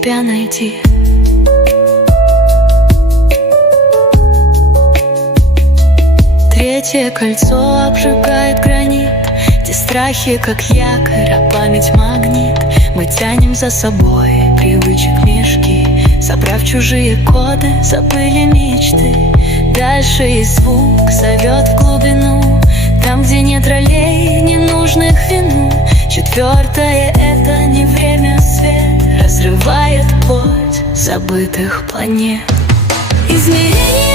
себя найти. Третье кольцо обжигает гранит, где страхи как якорь, а память магнит. Мы тянем за собой привычек мешки, забрав чужие коды, забыли мечты. Дальше и звук зовет в глубину, там, где нет ролей, ненужных вину. Четвертое — это не время, свет разрывает плоть забытых планет. Измерение